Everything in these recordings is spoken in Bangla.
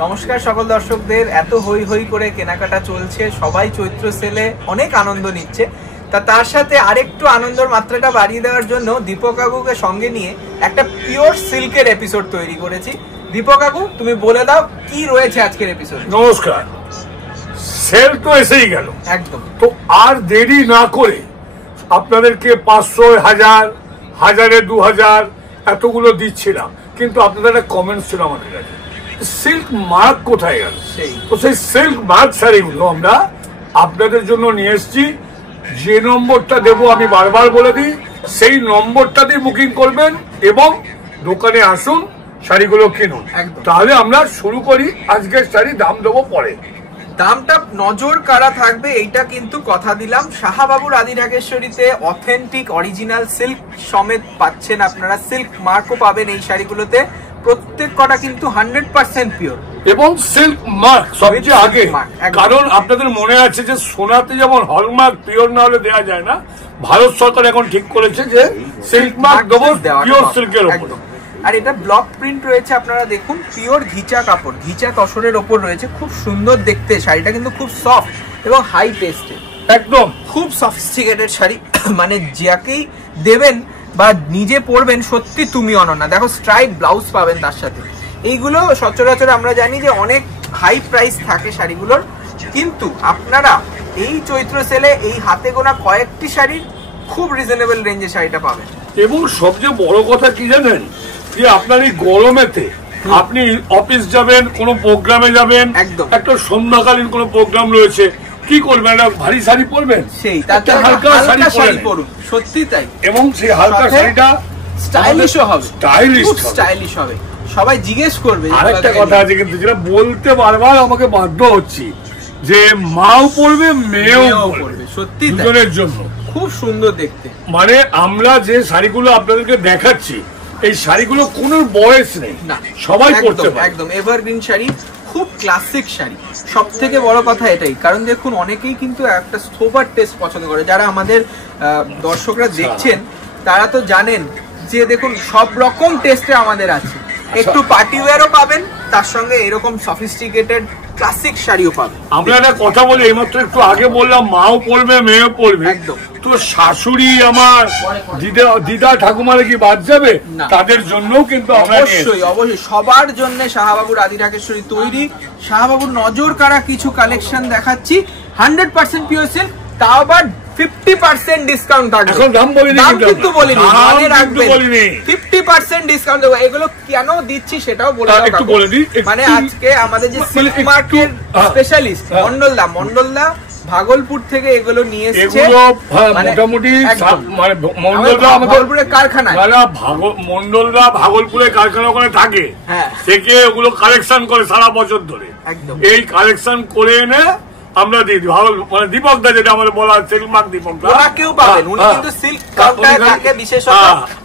নমস্কার সকল দর্শকদের। এত হই হই করে কেনাকাটা চলছে, সবাই চৈত্র সেলে অনেক আনন্দ নিচ্ছে। তার সাথে আরেকটু আনন্দের মাত্রাটা বাড়িয়ে দেওয়ার জন্য দীপক কাকুকে সঙ্গে নিয়ে একটা পিওর সিল্কের এপিসোড তৈরি করেছি। দীপক কাকু, তুমি বলে দাও কি রয়েছে আজকের এপিসোড। নমস্কার। সেল তো এসেই গেল, একদম। তো আর দেরি না করে আপনাদেরকে 500, 1000, 1000, 2000 এতগুলো দিচ্ছিলাম, কিন্তু আপনাদের একটা কমেন্ট ছিল আমাদের কাছে, সিল্ক মার্ক কোথায় গেল। তো সেই সিল্ক মার্ক শাড়িগুলো আমরা আপনাদের জন্য নিয়ে এসেছি। যে নম্বরটা দেবো আমি বারবার বলে দিই, সেই নম্বরটা দিয়ে বুকিং করবেন এবং দোকানে আসুন, শাড়িগুলো কিনুন। তাহলে আমরা শুরু করি। আজকের শাড়ি দাম দেবো পরে। দামটা নজর কাড়া থাকবে, এইটা কিন্তু কথা দিলাম। শাহবাবুর আদি ঢাকেশ্বরীতে অথেন্টিক অরিজিনাল সিল্ক সমেত পাচ্ছেন আপনারা। সিল্ক মার্কও পাবেন এই শাড়িগুলোতে, প্রত্যেক কটা কিন্তু 100% পিওর এবং সিল্ক মার্ক সবচেয়ে আগে। কারণ আপনাদের মনে আছে যে সোনাতে যেমন হলমার্ক পিওর না হলে দেওয়া যায় না, ভারত সরকার এখন ঠিক করেছে যে সিল্ক মার্ক দেবো পিওর সিল্কের উপর। আর এটা ব্লক প্রিন্ট রয়েছে, আপনারা দেখুন, পিওর ঘিচা কাপড়, ঘিচা তসরের ওপর রয়েছে। খুব সুন্দর দেখতে শাড়িটা, কিন্তু খুব সফট এবং হাই টেস্টেড, একদম খুব সফিস্টিকেটেড শাড়ি। মানে যাকেই দেবেন বা নিজে পরবেন সত্যি তুমি অনন্যা। দেখো স্ট্রাইপ ব্লাউজ পাবেন তার সাথে। এইগুলো সচরাচর আমরা জানি যে অনেক হাই প্রাইস থাকে শাড়িগুলোর, কিন্তু আপনারা এই চৈত্র সেলে এই হাতে গোনা কয়েকটি শাড়ির খুব রিজনেবল রেঞ্জে শাড়িটা পাবেন। এবং সবচেয়ে বড় কথা কি জানেন, যে আপনার এই গরমেতে আপনি অফিস যাবেন, কোনো প্রোগ্রামে যাবেন, একদম একটা সন্ধ্যাকালীন কোনো প্রোগ্রাম রয়েছে, কি করবেন? একটা ভারী শাড়ি পরবেন, সেই তাতে হালকা শাড়ি পরুন, সত্যি তাই। এবং সেই হালকা শাড়িটা স্টাইলিশও হবে, স্টাইলিশ হবে। সবাই জিজ্ঞেস করবে। আরেকটা কথা আছে কিন্তু, যেটা বলতে বারবার আমাকে বাধ্য হচ্ছি, যে মাও পরবে মেয়েও পরবে, সত্যি দুজনের জন্য খুব সুন্দর দেখতে। মানে আমরা যে শাড়িগুলো আপনাদেরকে দেখাচ্ছি, এই শাড়িগুলো কোনো বয়স নেই, না সবাই পরতে পারে। একদম এভারগ্রিন শাড়ি, খুব ক্লাসিক শাড়ি। সব থেকে বড় কথা এটাই, কারণ দেখুন অনেকেই কিন্তু একটা সোবার টেস্ট পছন্দ করে। যারা আমাদের দর্শকরা দেখছেন তারা তো জানেন যে দেখুন সব রকম টেস্টে আমাদের আছে। একটু পার্টি ওয়্যারও পাবেন, তার সঙ্গে এরকম সফিস্টিকেটেড ক্লাসিক শাড়িও পাবেন। আমরা একটা কথা বলি, এইমাত্র একটু আগে বললাম মাও পরবে মেয়েও পরবে, একদম। তো শাশুড়ি আমার দিদা ঠাকুমারা কি বাদ যাবে? তাদের জন্যও কিন্তু অবশ্যই অবশ্যই সবার জন্য শাহবাবুর আদি ঢাকেশ্বরী তৈরি। শাহবাবুর নজর কাড়া কিছু কালেকশন দেখাচ্ছি, 100% পিওর সিল্ক, তাও আবার 50% ডিসকাউন্ট থাকবে। এখন দাম বলিনি, দাম কিন্তু বলিনি, মানে রাখবেন 50% ডিসকাউন্ট দেবো। এগুলো কেন দিচ্ছি সেটাও বলে দাও, একটু বলে দিই। মানে আজকে আমাদের যে সিল্ক মার্কেট স্পেশালিস্ট মন্ডলদা ভাগলপুর থেকে এগুলো নিয়ে এসেছে। মোটামুটি ভাগলপুরের কারখানায়, মন্ডলদা ভাগলপুরের কারখানা ওখানে থাকে, থেকে ওগুলো কালেকশন করে সারা বছর ধরে। এই কালেকশন করে এনে আমরা দিই। মানে দীপক দা, যেটা আমাদের বলা সিল্ক মার্ক দীপক দা, ওনাকেও পাবেন। উনি কিন্তু সিল্ক কাউন্টারে থাকে বিশেষত,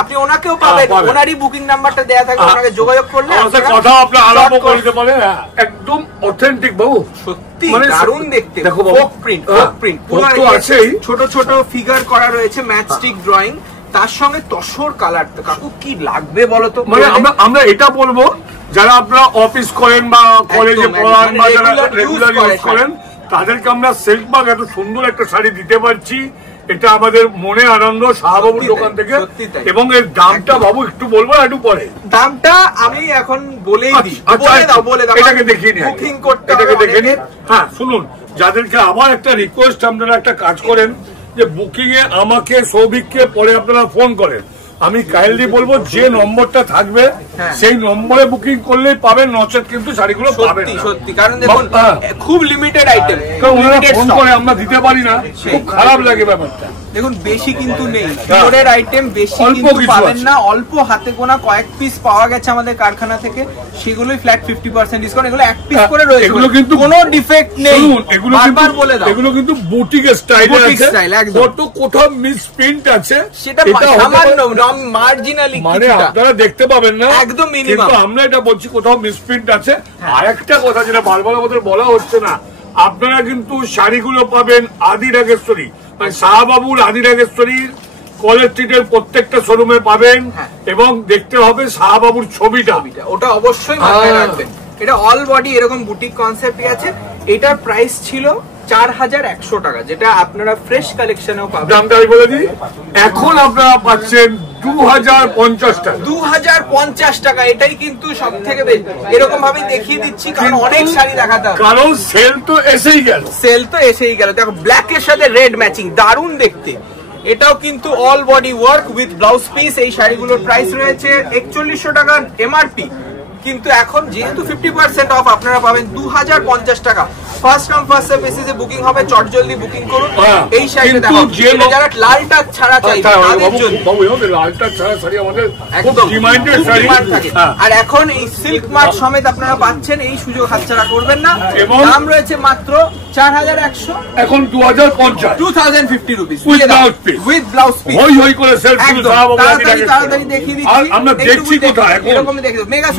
আপনি ওনাকেও পাবেন। ওনারই বুকিং নাম্বারটা দেয়া থাকবে, ওনাকে যোগাযোগ করলে কথা আপনি আলাপ করতে পারেন। একদম অথেন্টিক বাবু, সত্যি দারুণ দেখতে। দেখো ফোক প্রিন্ট, পুরো আছেই, ছোট ছোট ফিগার করা রয়েছে, ম্যাচস্টিক ড্রয়িং, তার সঙ্গে তসর কালার। তো কাকু কি লাগবে বলো তো? মানে আমরা এটা বলবো, যারা আপনারা অফিস করেন বা কলেজে পড়ান বা যারা রেগুলার ইউজ করেন, তাদেরকে আমরা সিল্ক মার্ক এত সুন্দর একটা শাড়ি দিতে পারছি, এটা আমাদের মনে আনন্দ শাহবাবুর দোকান থেকে। এবং এর দামটা বাবু একটু বলবো, একটু পরে দামটা আমি এখন বলেই দিই। বলে দাও, এটাকে দেখিয়ে নিন, বুকিং করতে এটাকে দেখে নিন। হ্যাঁ শুনুন, যাদেরকে আবার একটা রিকোয়েস্ট, আপনারা একটা কাজ করেন, যে বুকিং এ আমাকে সৌভিককে পরে আপনারা ফোন করেন। আমি কাইন্ডলি বলবো, যে নম্বরটা থাকবে সেই নম্বরে বুকিং করলেই পাবেন, নচেত কিন্তু শাড়িগুলো পাবেন। সত্যি, কারণ দেখুন খুব লিমিটেড আইটেম, ফোন করে আমরা দিতে পারি না, খুব খারাপ লাগে ব্যাপারটা। দেখুন বেশি কিন্তু নেই, পিওরের আইটেম বেশি কিন্তু পাবেন না, অল্প হাতে গোনা কয়েক পিস পাওয়া গেছে আমাদের কারখানা থেকে, সেগুলোই ফ্ল্যাট 50% ডিসকাউন্ট। এগুলো এক পিস করে রয়েছে, এগুলো কিন্তু কোনো ডিফেক্ট নেই। বারবার বলে দাও, এগুলো কিন্তু বুটিক স্টাইল আছে, কত কোথাও মিস প্রিন্ট আছে, সেটা সামান্য মার্জিনালি, মানে আপনারা দেখতে পাবেন না, একদম মিনিমাম। কিন্তু আমরা এটা বলছি কোথাও মিস প্রিন্ট আছে। আর একটা কথা যেটা বারবার আমাদের বলা হচ্ছে না, আপনারা কিন্তু শাড়িগুলো পাবেন আদি ঢাকেশ্বরী, মানে শাহবাবুর আদি ঢাকেশ্বরীর কলেজ স্ট্রিটের প্রত্যেকটা শোরুমে পাবেন। এবং দেখতে হবে শাহবাবুর ছবিটা, ওটা অবশ্যই মাথায় রাখবেন। এটা অল বডি এরকম বুটিক কনসেপ্টই আছে। এটার প্রাইস ছিল 4100 টাকা, যেটা আপনারা ফ্রেশ কালেকশনেও পাবেন। দামটা আমি বলে দিই, এখন আপনারা পাচ্ছেন 2050 টাকা। 2050 টাকা, এটাই কিন্তু সব থেকে বেশি। এরকম ভাবে দেখিয়ে দিচ্ছি কারণ অনেক শাড়ি দেখাতে হবে, কারণ সেল তো এসেই গেল। দেখো ব্ল্যাক এর সাথে রেড ম্যাচিং, দারুণ দেখতে। এটাও কিন্তু all body work with blouse piece. এই শাড়িগুলোর প্রাইস রয়েছে 4100 টাকা এমআরপি, কিন্তু এখন যেহেতু 50% অফ আপনারা পাবেন 2050 টাকা। ফার্স্ট কাম ফার্স্ট সার্ভ বেসিসে বুকিং হবে, চটজলদি বুকিং করুন। এই শাড়িটা দেখো, যারা লাল টাচ ছাড়া চাই তাদের জন্য বাবু লাল টাচ ছাড়া শাড়ি আমাদের খুব একদম ডিমান্ডেড শাড়ি থাকে। আর এখন এই সিল্ক মার্ক সমেত আপনারা পাচ্ছেন, এই সুযোগ হাতছাড়া করবেন না। দাম রয়েছে মাত্র 4100, এখন 2050, 2050 রুপিস উইথ ব্লাউজ পিস। হই হই করে সেল শুরু। তাড়াতাড়ি দেখিয়ে দিচ্ছি, আমরা দেখছি কোথায় এখন এরকম দেখে মেগা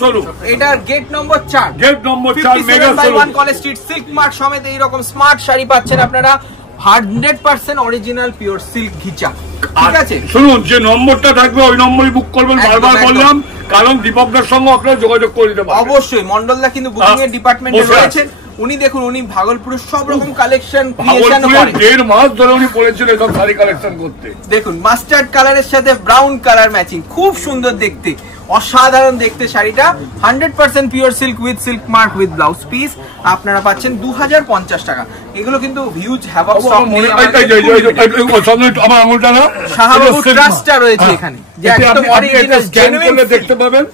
শোরুম। এটার gate number 4, gate number 4 mega showroom college street. Silk mark সমেত এইরকম স্মার্ট শাড়ি পাচ্ছেন আপনারা 100% অরিজিনাল পিওর সিল্ক ঘিচা। ঠিক আছে, শুনুন, যে নম্বরটা থাকবে ওই নম্বরই বুক করবেন। বারবার বললাম, কারণ দীপকদার সঙ্গে আপনারা যোগাযোগ করে দিতে পারবেন। অবশ্যই মন্ডলদা কিন্তু বুকিং এর ডিপার্টমেন্টে রয়েছেন। উনি দেখুন, উনি ভাগলপুরের সব রকম কালেকশন ক্রিয়েশন করেন। 1.5 মাস ধরে উনি পড়েছিলেন সব শাড়ি কালেকশন করতে। দেখুন মাস্টার্ড কালারের সাথে ব্রাউন কালার ম্যাচিং, খুব সুন্দর দেখতে, অসাধারণ দেখতে শাড়িটা। 100% pure silk with silk mark with blouse piece আপনারা পাচ্ছেন 2050 টাকা। এগুলো কিন্তু হিউজ হ্যাভক স্টক নেই। আমার আঙুলটা না, শাহবাবু ট্রাস্টটা রয়েছে এখানে, যে একদম অরিজিনাল জেনুইন দেখতে পাবেন।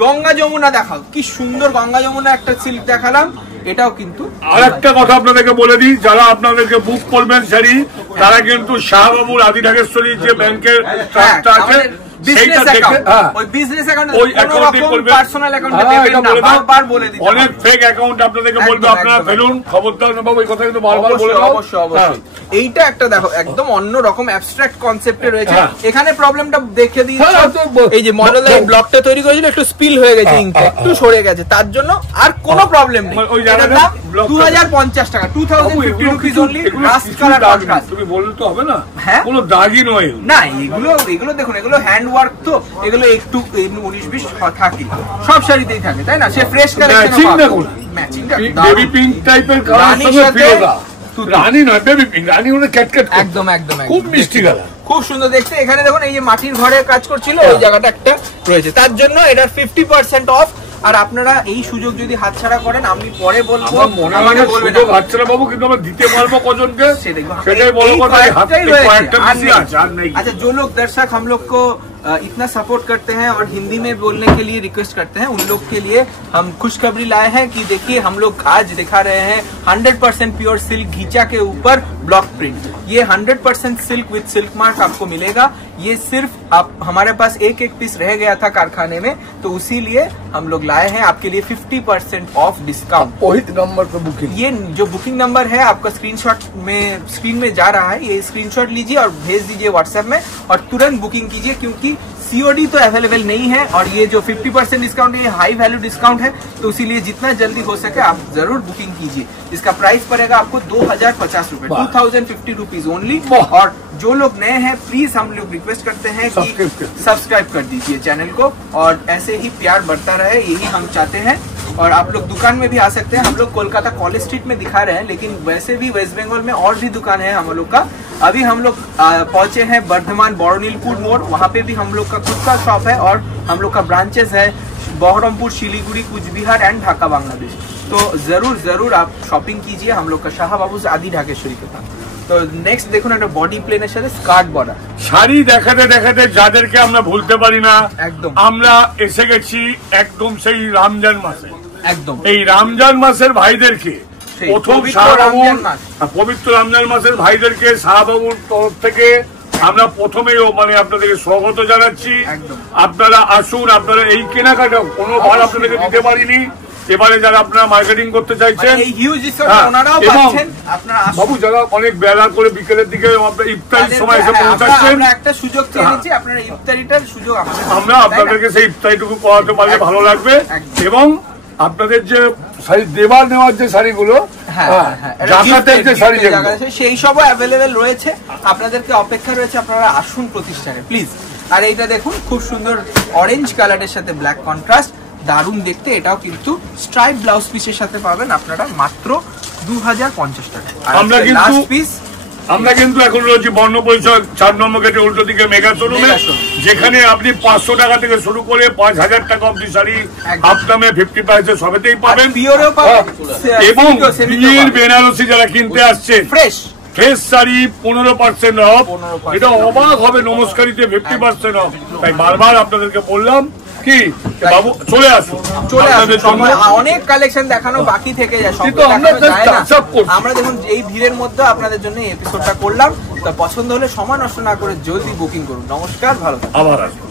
গঙ্গা যমুনা দেখাও, কি সুন্দর গঙ্গা যমুনা একটা সিল্ক দেখালাম। এটাও কিন্তু আরেকটা কথা আপনাদেরকে বলে দিই, যারা আপনাদেরকে বুক করবেন শাড়ি, তারা কিন্তু শাহবাবুর আদি ঢাকেশ্বরী যে ব্যাংকের ট্রাস্টটা আছে অনেক ফেক অ্যাকাউন্ট আপনাদেরকে বলবে, আপনারা ফেলুন, খবরদার না বাবু, এই কথা কিন্তু বারবার বলে দাও। অবশ্যই এইটা একটা দেখো একদম অন্য রকম অ্যাবস্ট্রাক্ট কনসেপ্টে রয়েছে। এখানে প্রবলেমটা দেখে দিয়েছি, এই যে মডেলের ব্লকটা তৈরি করেছিল একটু স্পিল হয়ে গেছে, ইঙ্কটা একটু সরে গেছে, তার জন্য আর কোনো প্রবলেম নেই। ওই জায়গাটা 2050 টাকা, 2050 rupees only. Rushed colour contrast তুমি বললে তো হবে না, হ্যাঁ কোনো দাগই নয় না। এগুলো দেখুন, এগুলো হ্যান্ড ওয়ার্ক, তো এগুলো একটু 19-20 থাকে, সব শাড়িতেই থাকে, তাই না? সে ফ্রেশ কালেকশন দেখুন, ম্যাচিংটা বেবি পিঙ্ক টাইপের কালার সঙ্গে ফিরোজা, রানী নয় বেবি পিঙ্ক, রানী হলো ক্যাটক্যাট, একদম খুব মিষ্টি কালার, খুব সুন্দর দেখতে। এখানে দেখুন এই যে মাটির ঘরে কাজ করছিল, ওই জায়গাটা একটা রয়েছে, তার জন্য এটা 50% অফ। আর আপনারা এই সুযোগ যদি হাতছাড়া করেন, আমি পরে বলবো সুযোগ হাতছাড়া পাবো, কিন্তু আমরা দিতে পারবো কজনকে সেটাই বড় কথা। अच्छा, जो लोग दर्शक हम लोग को इतना सपोर्ट करते हैं और हिंदी में बोलने के लिए रिक्वेस्ट करते हैं, उन लोग के लिए हम खुशखबरी लाए हैं कि देखिए हम लोग आज दिखा रहे हैं 100% प्योर सिल्क घिचा के ऊपर ब्लॉक प्रिंट। ये 100% सिल्क विद सिल्क मार्क आपको मिलेगा। ये सिर्फ आप हमारे पास एक पीस रह गया था कारखाने में, तो उसी लिए हम लोग लाए हैं आपके लिए 50% ऑफ डिस्काउंट। वही नंबर पे बुकिंग, ये जो बुकिंग नंबर है आपका स्क्रीन में जा रहा है, ये स्क्रीनशॉट लीजिए और भेज दीजिए व्हाट्सएप में, और तुरंत बुकिंग कीजिए, क्योंकि सीओडी तो अवेलेबल नहीं है, और ये जो 50% डिस्काउंट है ये हाई वैल्यू डिस्काउंट है, तो इसीलिए जितना जल्दी हो सके आप जरूर बुकिंग कीजिए। इसका प्राइस पड़ेगा आपको 2050 रुपए, 2050 रुपीज ओनली। और जो लोग नए हैं, प्लीज हम लोग रिक्वेस्ट करते हैं कि सब्सक्राइब कर दीजिए चैनल को, और ऐसे ही प्यार बढ़ता रहे, यही हम चाहते हैं। और आप लोग दुकान में भी आ सकते हैं, हम लोग कोलकाता कॉलेज स्ट्रीट में दिखा रहे हैं, लेकिन वैसे भी वेस्ट बंगाल में और भी दुकान है हम लोग का। अभी हम लोग पहुंचे हैं बर्धमान बड़नीलपुर मोड़, वहाँ पे भी हम लोग का खुद का शॉप है, और हम लोग का ब्रांचेस है बहरमपुर, शिलीगुड़ी, कुचबिहार एंड ढाका बांग्लादेश। तो जरूर आप शॉपिंग कीजिए हम लोग का शाहबाबू से आदि ढाकेश्वरी के पास। তো নেক্সট দেখুন একটা বডি প্লেনের সাথে স্কার্ট বর্ডার শাড়ি দেখাতে দেখাতে যাদেরকে আমরা ভুলতে পারি না, একদম আমরা এসে গেছি একদম সেই রমজান মাসে। একদম এই রমজান মাসের ভাইদেরকে প্রথম পবিত্র রমজান মাসের ভাইদেরকে শাহবাবুর তরফ থেকে আমরা প্রথমেই মানে আপনাদেরকে স্বাগত জানাচ্ছি। আপনারা আসুন, আপনারা এই কেনাকাটা কোনো বার আপনাদেরকে দিতে পারিনি, এবারে যারা আপনারা মার্কেটিং করতে চাইছেন বাবু, যারা অনেক বেলা করে বিকেলের দিকে ইফতারির সময় এসে পৌঁছাচ্ছেন, একটা সুযোগ পেয়েছি, আপনারা ইফতারিটার সুযোগ আমরা আপনাদেরকে সেই ইফতারিটুকু করাতে পারলে ভালো লাগবে। এবং আপনাদের যে শাড়ি দেবার নেওয়ার যে শাড়িগুলো, জাকাতের যে শাড়ি সেই সবও অ্যাভেলেবেল রয়েছে, আপনাদেরকে অপেক্ষা রয়েছে, আপনারা আসুন প্রতিষ্ঠানে প্লিজ। আর এইটা দেখুন খুব সুন্দর অরেঞ্জ কালারের সাথে ব্ল্যাক কন্ট্রাস্ট, দারুণ দেখতে। এটাও কিন্তু স্ট্রাইপ ব্লাউজ পিসের সাথে পাবেন আপনারা মাত্র 2050 টাকা। আমরা কিন্তু এখন রয়েছি বর্ণ পরিচয় 4 নম্বর গেটে উল্টো দিকে মেগা শোরুমে, যেখানে আপনি 500 টাকা থেকে শুরু করে 5000 টাকা অবধি শাড়ি হাফ দামে 50 প্রাইসে সবেতেই পাবেন। এবং বিয়ের বেনারসি যারা কিনতে আসছে ফ্রেশ শাড়ি 15% অফ, এটা অবাক হবে নমস্কারিতে 50% অফ। তাই বারবার আপনাদেরকে বললাম কি বাবু চলে আসুন, অনেক কালেকশন দেখানো বাকি থেকে যায়, আমরা দেখুন এই ভিড়ের মধ্যে আপনাদের জন্য এই এপিসোডটা করলাম। তা পছন্দ হলে সময় নষ্ট না করে জলদি বুকিং করুন। নমস্কার, ভালো আবার আসুন।